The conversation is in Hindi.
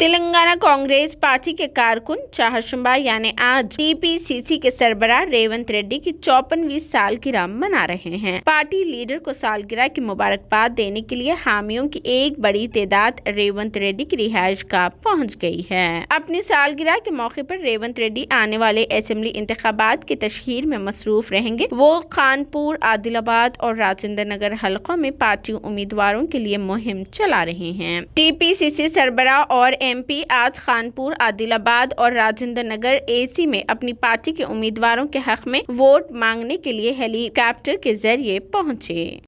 तेलंगाना कांग्रेस पार्टी के कारकुन चाहशंबा यानी आज टीपीसीसी के सरबराह रेवंत रेड्डी की 54वीं सालगिरह मना रहे हैं। पार्टी लीडर को सालगिरह की मुबारकबाद देने के लिए हामियों की एक बड़ी तादाद रेवंत रेड्डी की रिहाइश गाह पहुंच गई है। अपनी सालगिरह के मौके पर रेवंत रेड्डी आने वाले असेंबली इंतखाबात की तशहीर में मसरूफ रहेंगे। वो कानपुर, आदिलाबाद और राजेंद्र नगर हलकों में पार्टी उम्मीदवारों के लिए मुहिम चला रहे हैं। टीपीसीसी सरबराह और एमपी आज कानपुर, आदिलाबाद और राजेंद्र नगर एसी में अपनी पार्टी के उम्मीदवारों के हक में वोट मांगने के लिए हेलीकॉप्टर के जरिए पहुंचे।